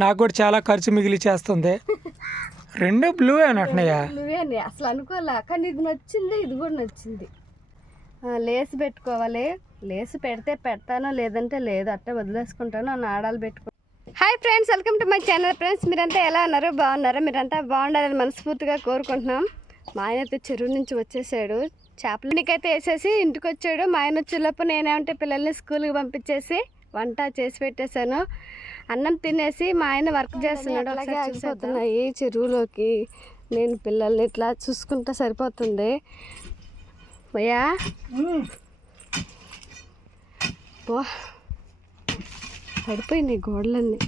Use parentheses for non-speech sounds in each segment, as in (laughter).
నాకు కూడా చాలా ఖర్చు మిగిలి చేస్తుంది. రెండు బ్లూ అన్నట్టున్నాయా నువ్వేంటి అసలు అనుకోలే. కానీ ఇది నచ్చింది ఇది కూడా నచ్చింది. లేసు లేస్ పెట్టుకోవాలి. లేస్ పెడితే పెడతానో లేదంటే లేదు. అట్టే వదిలేసుకుంటాను. నాడాలు పెట్టుకో. Hi friends welcome to my channel friends మీరంతా ఎలా ఉన్నారు? బాగున్నారా? మీరంతా బాగుండాలని మనస్ఫూర్తిగా కోరుకుంటున్నాం. మా ఆయన అయితే చెరువు నుంచి వచ్చేసాడు. చేపలనికైతే వేసేసి ఇంటికి వచ్చాడు మా ఆయన వచ్చేలోపు నేనేమంటే పిల్లల్ని స్కూల్కి పంపించేసి వంట చేసి పెట్టేశాను. అన్నం తినేసి మా ఆయన వర్క్ చేస్తున్నాడు. అలాగే ఆగిపోతున్నాయి చెరువులోకి. నేను పిల్లల్ని ఇట్లా చూసుకుంటే సరిపోతుంది. భయ్యా? పో పడిపోయినాయి గోడలన్నీ.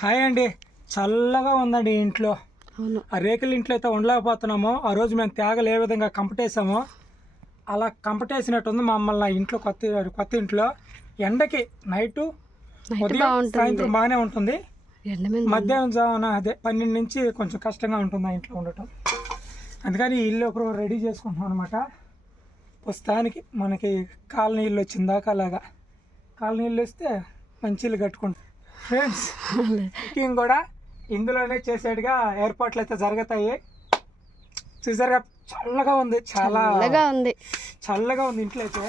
హాయ్ అండి. చల్లగా ఉందండి ఇంట్లో. ఆ రేకుల ఇంట్లో అయితే ఉండలేకపోతున్నామో. ఆ రోజు మేము తేగలు ఏ విధంగా కంపటేసామో అలా కంపటేసినట్టుంది మమ్మల్ని ఆ ఇంట్లో కొత్త కొత్త ఇంట్లో. ఎండకి నైటు ఉదయం సాయంత్రం బాగానే ఉంటుంది. మధ్యాహ్నం జామున అదే పన్నెండు నుంచి కొంచెం కష్టంగా ఉంటుంది ఆ ఇంట్లో ఉండటం. అందుకని ఇల్లు ఒకరు రెడీ చేసుకుంటున్నాం అనమాట ప్రస్తుతానికి మనకి కాల నీళ్ళు వచ్చిన దాకా అలాగా. కాల నీళ్ళు వస్తే మంచి ఇల్లు కట్టుకుంటాం. ఫ్రెండ్స్ కుకింగ్ కూడా ఇందులోనే చేసేట్టుగా ఏర్పాట్లు అయితే జరుగుతాయి. చూసారుగా చల్లగా ఉంది చాలా చల్లగా ఉంది. చల్లగా ఉంది ఇంట్లో అయితే.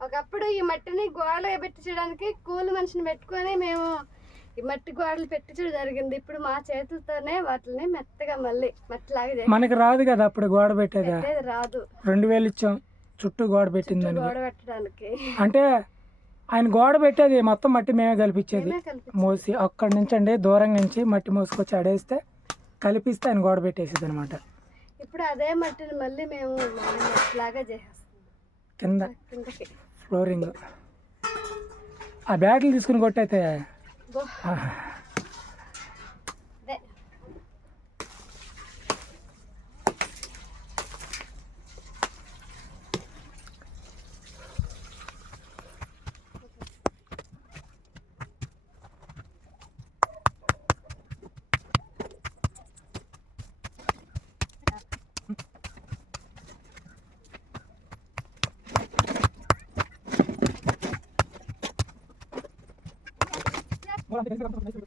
ఒకప్పుడు ఈ మట్టిని గోడలు పెట్టించడానికి కూలి మనిషిని పెట్టుకొని మేము ఈ మట్టి గోడలు పెట్టించడం జరిగింది. ఇప్పుడు మా చేతులతోనే వాటిని మెత్తగా మళ్ళీ మట్టిలాగా మనకి రాదు కదా అప్పుడు గోడ పెట్టేదా? పెట్టేది రాదు. రెండు వేలు ఇచ్చాం. చుట్టూ గోడ పెట్టిందని గోడ పెట్టడానికి. అంటే ఆయన గోడ పెట్టేది మొత్తం మట్టి మేమే కల్పించేది. మోసి అక్కడి నుంచి అండి దూరం నుంచి మట్టి మోసుకొచ్చి అడేస్తే కలిపిస్తే ఆయన గోడ పెట్టేసేది అనమాట ఇప్పుడు అదే మట్టిని మళ్ళీ మేము మట్టిలాగా చేసేస్తాం కింద. ఫ్లోరింగ్. ఆ బ్యాట్లు తీసుకుని కొట్టయితే 哎。¿Qué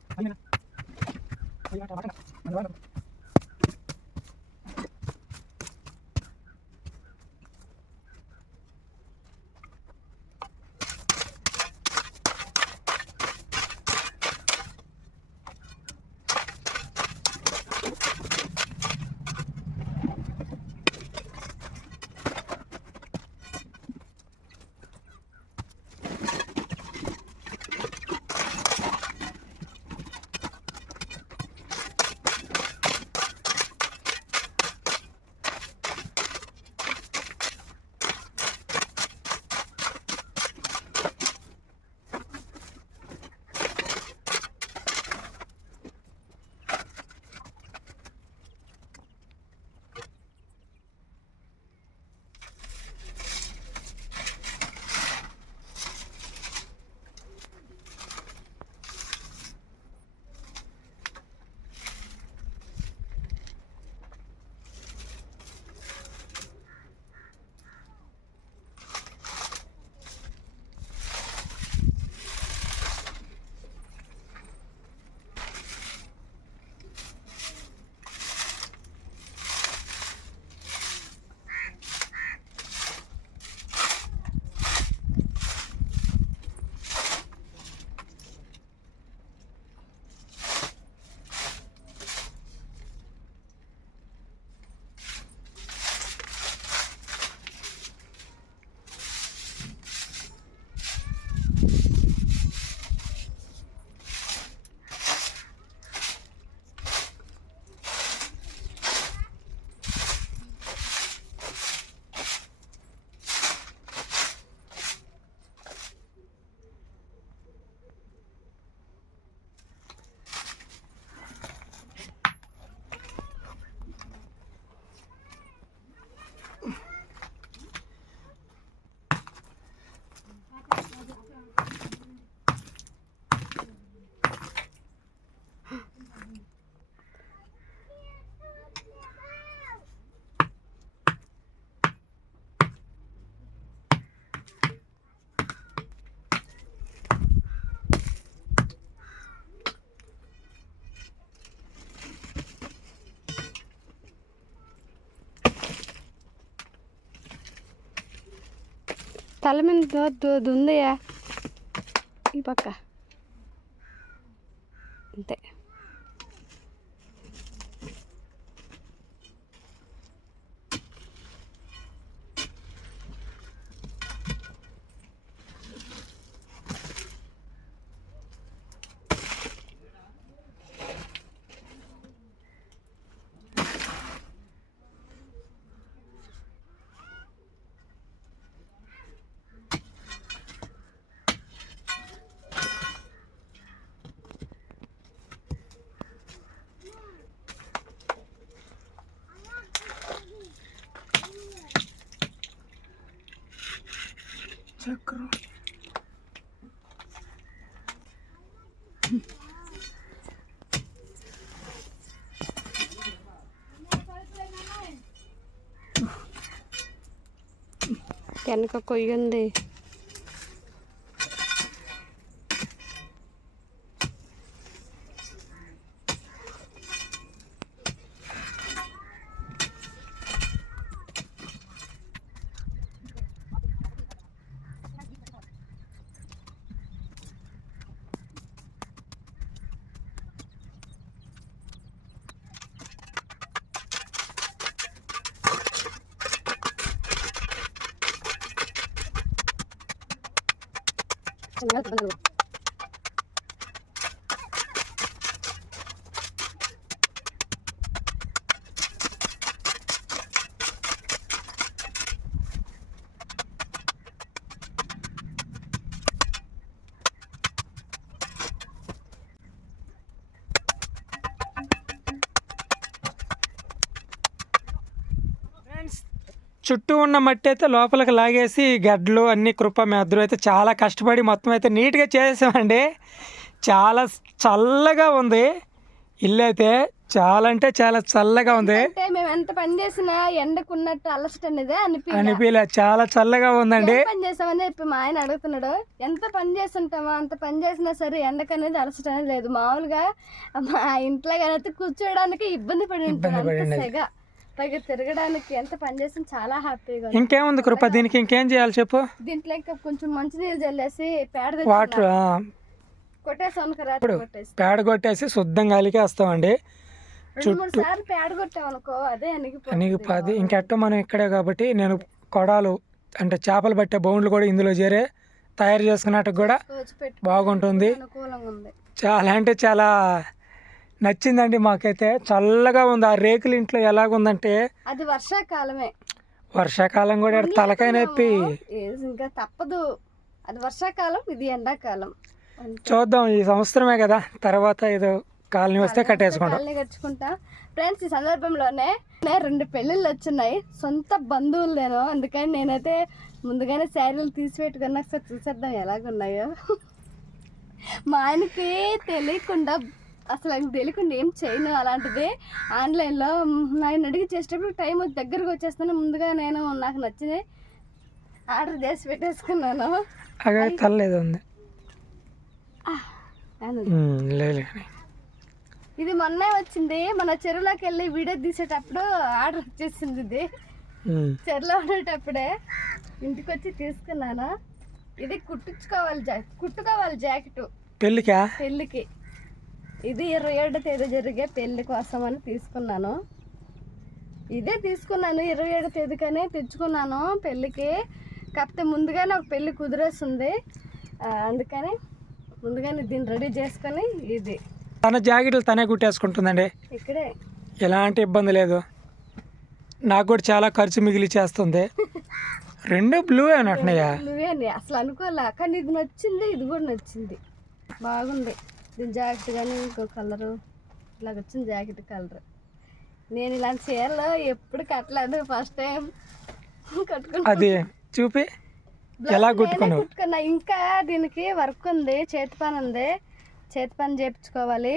తల మీద దుందయ్యా. ఈ పక్క. చక్రం వెనక కొయ్యి ఉంది ఫ్రెండ్స్ చుట్టూ ఉన్న మట్టి అయితే లోపలికి లాగేసి గడ్డలు అన్ని కృప మెద్దరు అయితే చాలా కష్టపడి మొత్తం అయితే నీట్గా చేసామండి చాలా చల్లగా ఉంది. ఇల్లు అయితే చాలా అంటే చాలా చల్లగా ఉంది. అంటే మేము ఎంత పని చేసినా ఎండకున్నట్టు అలసట అనేది అనిపి అనిపించలే చాలా చల్లగా ఉందండి. పని చేసామని చెప్పి మా ఆయన అడుగుతున్నాడు. ఎంత పని చేస్తుంటామో అంత పని చేసినా సరే ఎండకు అనేది అలసట అనేది లేదు. మామూలుగా మా ఇంట్లో కానీ కూర్చోడానికి ఇబ్బంది పడి ఉంటాం పైగా తిరగడానికి ఎంత పని చేసినా చాలా హ్యాపీగా ఉంది. ఇంకేముంది కృప? దీనికి ఇంకేం చేయాలి చెప్పు? దీంట్లో ఇంకా కొంచెం మంచినీళ్ళు చల్లేసి పేడ వాటర్ తెచ్చుకున్నా. కొట్టేసి రాత్రి కొట్టేసి. పేడ కొట్టేసి శుద్ధంగా అలికేస్తామండి. రెండు మూడు సార్లు పేడ అదే పది ఇంకెట్టో మనం ఇక్కడే కాబట్టి నేను కొడాలు అంటే చేపలు పట్టే బౌండ్లు కూడా ఇందులో చేరే తయారు చేసుకున్నట్టు కూడా బాగుంటుంది. అనుకూలంగా ఉంది. చాలా అంటే చాలా నచ్చిందండి మాకైతే. చల్లగా ఉంది. ఆ రేకుల ఇంట్లో ఎలాగుందంటే అది వర్షాకాలమే. వర్షాకాలం కూడా తలకాయ నొప్పి. ఇంకా తప్పదు. అది వర్షాకాలం ఇది ఎండాకాలం. చూద్దాం ఈ సంవత్సరమే కదా. తర్వాత ఏదో కాలనీ వస్తే కట్టేసుకుంటాం. కట్టుకుంటా. ఫ్రెండ్స్ ఈ సందర్భంలోనే రెండు పెళ్ళిళ్ళు వచ్చినాయి. సొంత బంధువులు నేను అందుకని నేనైతే ముందుగానే శారీలు తీసి పెట్టుకున్నా ఒకసారి చూసేద్దాం ఎలాగున్నాయో. మా ఆయనకి తెలియకుండా అసలు ఆయనకి తెలియకుండా ఏం చేయను అలాంటిది. ఆన్లైన్లో ఆయన అడిగి చేసేటప్పుడు టైం దగ్గరకు వచ్చేస్తాను ముందుగా నేను నాకు నచ్చింది ఆర్డర్ చేసి పెట్టేసుకున్నాను. తల్లేదు ఉంది. ఇది మొన్నే వచ్చింది మన చెరువులోకి వెళ్ళి వీడియో తీసేటప్పుడు ఆర్డర్ వచ్చేసింది ఇది. చెరువులో ఉండేటప్పుడే ఇంటికి వచ్చి తీసుకున్నాను. ఇది కుట్టించుకోవాలి జా కుట్టుకోవాలి జాకెట్. పెళ్ళికా? పెళ్ళికి. ఇది ఇరవై ఏడో తేదీ జరిగే పెళ్ళి కోసం అని తీసుకున్నాను. ఇదే తీసుకున్నాను ఇరవై ఏడో తేదీకనే తెచ్చుకున్నాను పెళ్ళికి. కాకపోతే ముందుగానే ఒక పెళ్ళి కుదిరేస్తుంది అందుకని ముందుగానే దీన్ని రెడీ చేసుకొని ఇది. తన జాకెట్లు తనే కుట్టేసుకుంటుందండి. ఇక్కడే. ఎలాంటి ఇబ్బంది లేదు. నాకు కూడా చాలా ఖర్చు మిగిలి చేస్తుంది (laughs) రెండు బ్లూ అన్నట్టున్నాయా? నువ్వే నీ అసలు అనుకోలే. కానీ ఇది నచ్చింది ఇది కూడా నచ్చింది. బాగుంది. దీని జాకెట్ కానీ ఇంకో కలరు ఇలాగ వచ్చింది జాకెట్ కలర్. నేను ఇలాంటి చీరలు ఎప్పుడు కట్టలేదు ఫస్ట్ టైం కట్టుకున్నా అది చూపి. ఎలా కుట్టుకున్నావు? కుట్టుకున్నా. ఇంకా దీనికి వర్క్ ఉంది చేతి పని ఉంది. చేతి పని చేయించుకోవాలి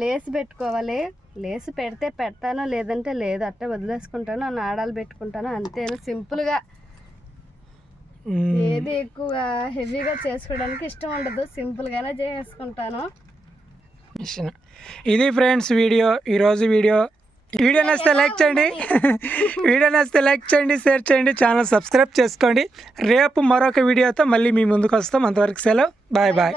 లేస్ పెట్టుకోవాలి. లేస్ పెడితే పెడతాను లేదంటే లేదు. అట్టే వదిలేసుకుంటాను నాడాలు పెట్టుకుంటాను అంతేను? సింపుల్గా ఏది ఎక్కువ హెవీగా చేసుకోవడానికి ఇష్టం ఉండదు. సింపుల్గానే చేసుకుంటాను. ఇది ఫ్రెండ్స్ వీడియో. ఈరోజు వీడియో. వీడియో నచ్చితే లైక్ చేయండి. (laughs) వీడియో నచ్చితే లైక్ చేయండి షేర్ చేయండి ఛానల్ సబ్స్క్రైబ్ చేసుకోండి. రేపు మరొక వీడియోతో మళ్ళీ మీ ముందుకు వస్తాం. అంతవరకు సెలవు. Bye bye.